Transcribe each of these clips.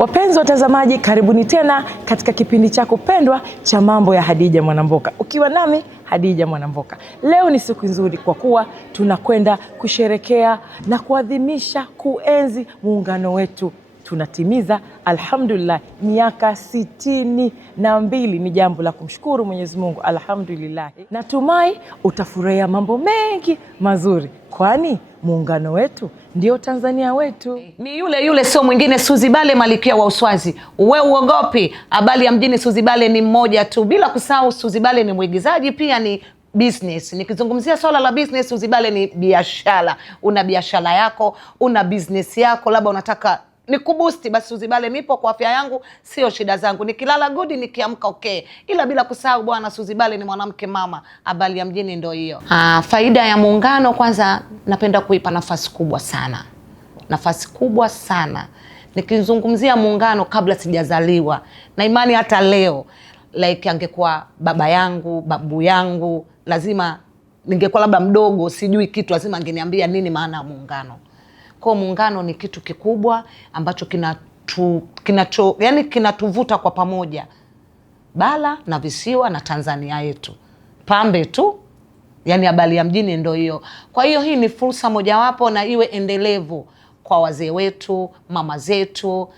Wapenzi watazamaji, karibuni tena katika kipindi chako pendwa cha Mambo ya Hadija Mwanamboka, ukiwa nami Hadija Mwanamboka. Leo ni siku nzuri kwa kuwa tunakwenda kusherekea na kuadhimisha kuenzi muungano wetu. Tunatimiza alhamdulillah miaka 62. Ni jambo la kumshukuru Mwenyezi Mungu, alhamdulillah. Natumai utafurahia mambo mengi mazuri, kwani muungano wetu ndio Tanzania wetu. Ni yule sio mwingine, Suzy Bale, Malkia wa Uswazi. Wewe uogopi, habari ya mjini. Suzy Bale ni mmoja tu, bila kusahau Suzy Bale ni mwigizaji pia ni business. Nikizungumzia swala la business, Suzy Bale ni biashara. Una biashara yako, una business yako, labda unataka ni kubusti, basi Suzy Bale nipo kwa afya yangu, sio shida zangu. Nikilala good, nikiamka okay. Ila bila kusahau bwana, Suzy Bale ni mwanamke mama. Habari ya mjini ndio hiyo. Faida ya muungano, kwanza napenda kuipa nafasi kubwa sana. Nafasi kubwa sana. Nikizungumzia muungano kabla sijazaliwa, na imani hata leo, like angekuwa baba yangu, babu yangu, lazima ningekuwa labda mdogo, sijui kitu, lazima angeniambia nini maana ya muungano. Kwa muungano ni kitu kikubwa ambacho kinatuvuta kwa pamoja, bara na visiwa na Tanzania yetu. Pambe tu, yani habari ya mjini ndio hiyo. Kwa hiyo hii ni fursa mojawapo, na iwe endelevu kwa wazee wetu, mama zetu,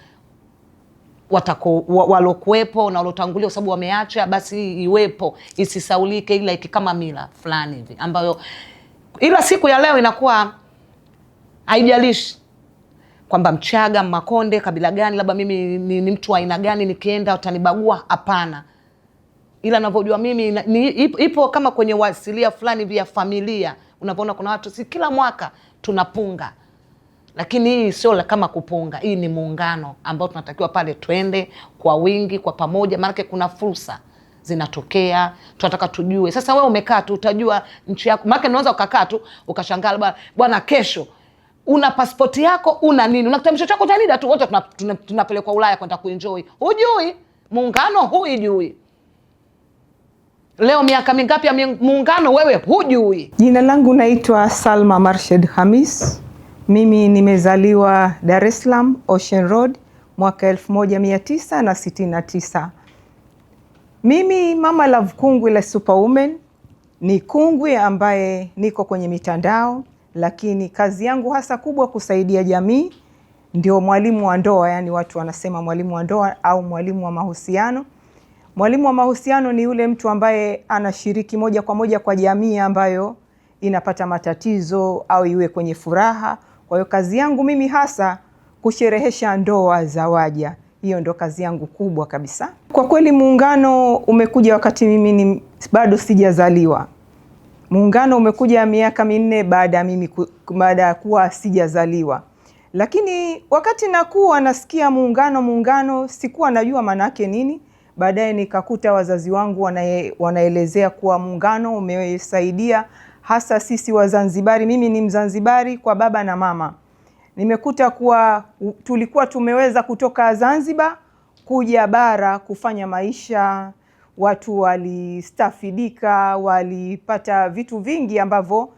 walokuwepo na walotangulia, kwa sababu wameacha, basi iwepo, isisaulike, ila kama mila fulani hivi ambayo ila siku ya leo inakuwa haijalishi kwamba Mchaga, Makonde, kabila gani, labda mimi ni mtu wa aina gani, nikienda utanibagua, hapana. Ila ninavyojua mimi ipo kama kwenye wasilia fulani vya familia. Unapoona kuna watu si kila mwaka tunapunga, lakini hii sio kama kupunga. Hii ni muungano ambao tunatakiwa pale twende kwa wingi, kwa pamoja, maana kuna fursa zinatokea, tunataka tujue. Sasa wewe umekaa tu, utajua nchi yako. Maana unaweza ukakaa tu ukashangaa bwana kesho una pasipoti yako, una nini, una kitambulisho chako cha NIDA tu, wote tunapelekwa Ulaya kwenda kuenjoy. Hujui muungano, hujui leo miaka mingapi ya muungano, wewe hujui. Jina langu naitwa Salma Marshed Hamis. Mimi nimezaliwa Dar es Salaam, Ocean Road, mwaka 1969. Mimi Mama Love Kungwi la Superwoman, ni kungwi ambaye niko kwenye mitandao, lakini kazi yangu hasa kubwa kusaidia jamii. Ndio mwalimu wa ndoa, yani watu wanasema mwalimu wa ndoa au mwalimu wa mahusiano. Mwalimu wa mahusiano ni yule mtu ambaye anashiriki moja kwa moja kwa jamii ambayo inapata matatizo au iwe kwenye furaha. Kwa hiyo kazi yangu mimi hasa kusherehesha ndoa za waja. Hiyo ndo kazi yangu kubwa kabisa. Kwa kweli muungano umekuja wakati mimi bado sijazaliwa. Muungano umekuja miaka 4 baada ya kuwa sijazaliwa. Lakini wakati nakuwa nasikia muungano sikuwa najua maana yake nini. Baadaye nikakuta wazazi wangu wanaelezea kuwa muungano umesaidia hasa sisi Wazanzibari. Mimi ni Mzanzibari kwa baba na mama. Nimekuta kuwa tulikuwa tumeweza kutoka Zanzibar kuja bara kufanya maisha. Watu walistafidika, walipata vitu vingi ambavyo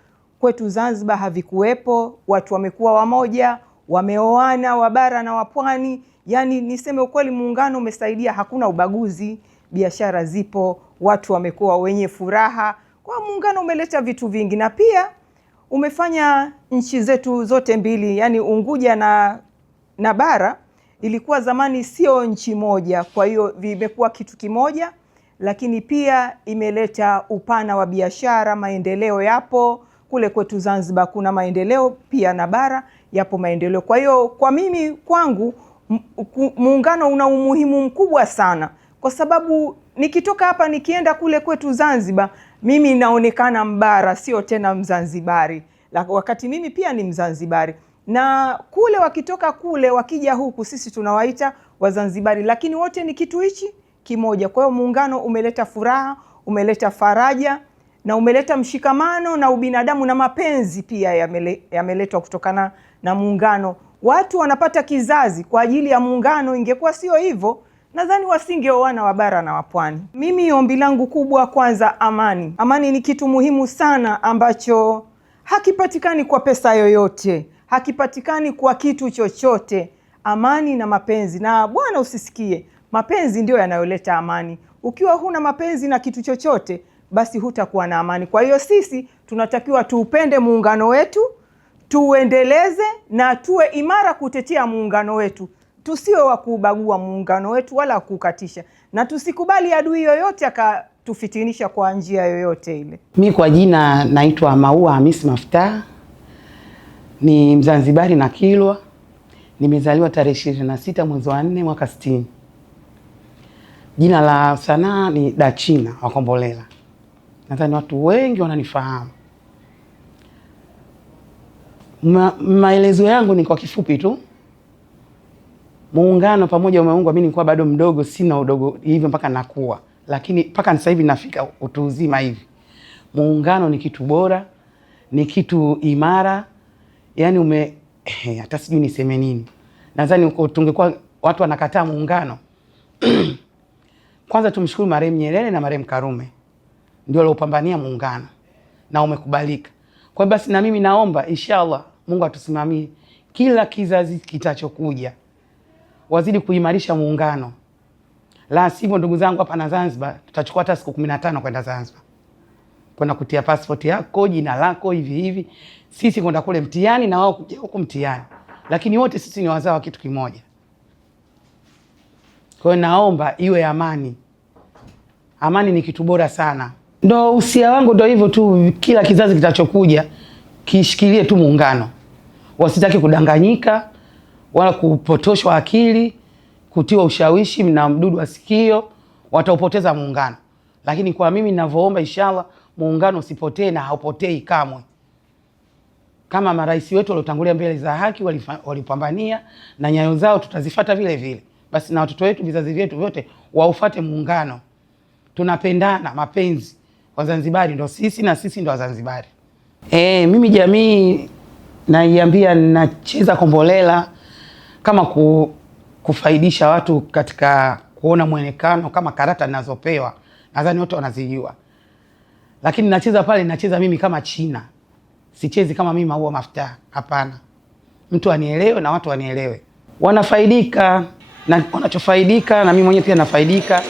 kwetu Zanzibar havikuwepo. Watu wamekuwa wamoja, wameoana, wabara na wapwani. Yani niseme ukweli, muungano umesaidia, hakuna ubaguzi, biashara zipo, watu wamekuwa wenye furaha. Kwa muungano umeleta vitu vingi, na pia umefanya nchi zetu zote mbili, yani Unguja na bara ilikuwa zamani sio nchi moja, kwa hiyo vimekuwa kitu kimoja. Lakini pia imeleta upana wa biashara, maendeleo yapo. Kule kwetu Zanzibar kuna maendeleo pia, na bara yapo maendeleo. Kwa hiyo kwa mimi kwangu muungano una umuhimu mkubwa sana, kwa sababu nikitoka hapa nikienda kule kwetu Zanzibar, mimi naonekana mbara, sio tena Mzanzibari, wakati mimi pia ni Mzanzibari. Na kule wakitoka kule wakija huku, sisi tunawaita Wazanzibari, lakini wote ni kitu hichi kimoja. Kwa hiyo muungano umeleta furaha, umeleta faraja, na umeleta mshikamano na ubinadamu, na mapenzi pia yameletwa kutokana na muungano. Watu wanapata kizazi kwa ajili ya muungano. Ingekuwa sio hivyo, nadhani wasingeoana wabara na wapwani. Mimi ombi langu kubwa, kwanza amani. Amani ni kitu muhimu sana ambacho hakipatikani kwa pesa yoyote, hakipatikani kwa kitu chochote. amani na mapenzi. Na bwana, usisikie, mapenzi ndio yanayoleta amani. Ukiwa huna mapenzi na kitu chochote, basi hutakuwa na amani. Kwa hiyo sisi tunatakiwa tuupende muungano wetu, tuuendeleze na tuwe imara kutetea muungano wetu. Tusiwe wa kubagua muungano wetu wala kukatisha, na tusikubali adui yoyote akatufitinisha kwa njia yoyote ile. Mi kwa jina naitwa Maua Hamisi Maftah, ni Mzanzibari na Kilwa. Nimezaliwa tarehe 26 mwezi wa 4 mwaka 60. Jina la sanaa ni Dachina wa Kombolela. Nadhani watu wengi wananifahamu. Maelezo yangu ni kwa kifupi tu. Muungano pamoja umeungwa, mimi nilikuwa bado mdogo, sina udogo hivyo mpaka nakuwa. Lakini mpaka sasa hivi nafika utu uzima hivi. Muungano ni kitu bora, ni kitu imara. Yaani hata sijui niseme nini. Nadhani tungekuwa watu wanakataa muungano. Kwanza tumshukuru marehemu Nyerere na marehemu Karume. Ndio waliopambania muungano na umekubalika. Kwa basi na mimi naomba inshallah Mungu atusimamie kila kizazi kitachokuja, wazidi kuimarisha muungano. La sivyo ndugu zangu, hapa na Zanzibar tutachukua hata siku 15 kwenda Zanzibar. Kwenda kutia passport yako, jina lako hivi. Sisi kwenda kule mtihani na wao kuja huko mtihani. Lakini wote sisi ni wazao wa kitu kimoja. Kwa hiyo naomba iwe amani. Amani ni kitu bora sana. Ndio usia wangu, ndio hivyo tu, kila kizazi kitachokuja kishikilie tu muungano. Wasitaki kudanganyika wala kupotoshwa akili, kutiwa ushawishi na mdudu wa sikio, wataupoteza muungano. Lakini kwa mimi ninavyoomba inshallah muungano usipotee na haupotei kamwe. Kama marais wetu waliotangulia mbele za haki walipambania na nyayo zao tutazifuata vile vile. Basi na watoto wetu, vizazi vyetu vyote waufuate muungano. Tunapendana, mapenzi. Wazanzibari ndo sisi na sisi ndo Wazanzibari. Mimi jamii naiambia nacheza Kombolela kama kufaidisha watu katika kuona muonekano kama karata ninazopewa. Nadhani wote wanazijua. Lakini nacheza pale, nacheza mimi kama China. Sichezi kama mimi Maua Maftah, hapana. Mtu anielewe na watu wanielewe. Wanafaidika na wanachofaidika na mimi mwenyewe pia nafaidika.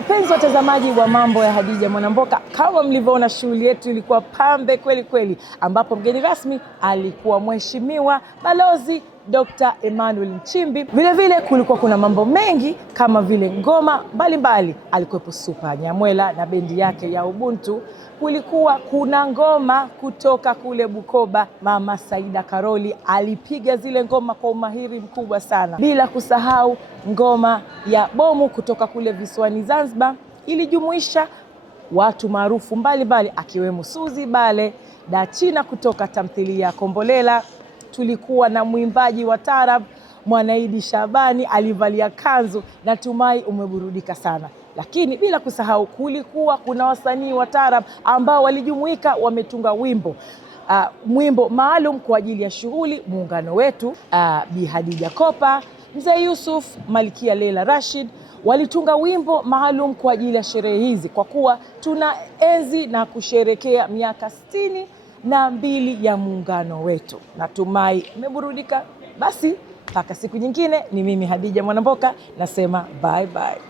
Wapenzi watazamaji wa Mambo ya Hadija Mwanamboka, kama mlivyoona shughuli yetu ilikuwa pambe kweli kweli, ambapo mgeni rasmi alikuwa Mheshimiwa Balozi Dr. Emmanuel Nchimbi. Vile vile kulikuwa kuna mambo mengi kama vile ngoma mbalimbali, alikuwepo Super Nyamwela na bendi yake ya Ubuntu. Kulikuwa kuna ngoma kutoka kule Bukoba, Mama Saida Karoli alipiga zile ngoma kwa umahiri mkubwa sana, bila kusahau ngoma ya Bomu kutoka kule visiwani Zanzibar. Ilijumuisha watu maarufu mbalimbali akiwemo Suzi Bale, Dachina kutoka tamthilia ya Kombolela. Tulikuwa na mwimbaji wa taarab Mwanaidi Shabani alivalia kanzu. Natumai umeburudika sana, lakini bila kusahau kulikuwa kuna wasanii wa taarab ambao walijumuika, wametunga mwimbo maalum kwa ajili ya shughuli muungano wetu. Bi Hadija Kopa, Mzee Yusuf, Malkia Leila Rashid walitunga wimbo maalum kwa ajili ya sherehe hizi, kwa kuwa tuna enzi na kusherekea miaka 62 ya muungano wetu. Natumai umeburudika. Basi mpaka siku nyingine, ni mimi Hadija Mwanamboka nasema bye bye.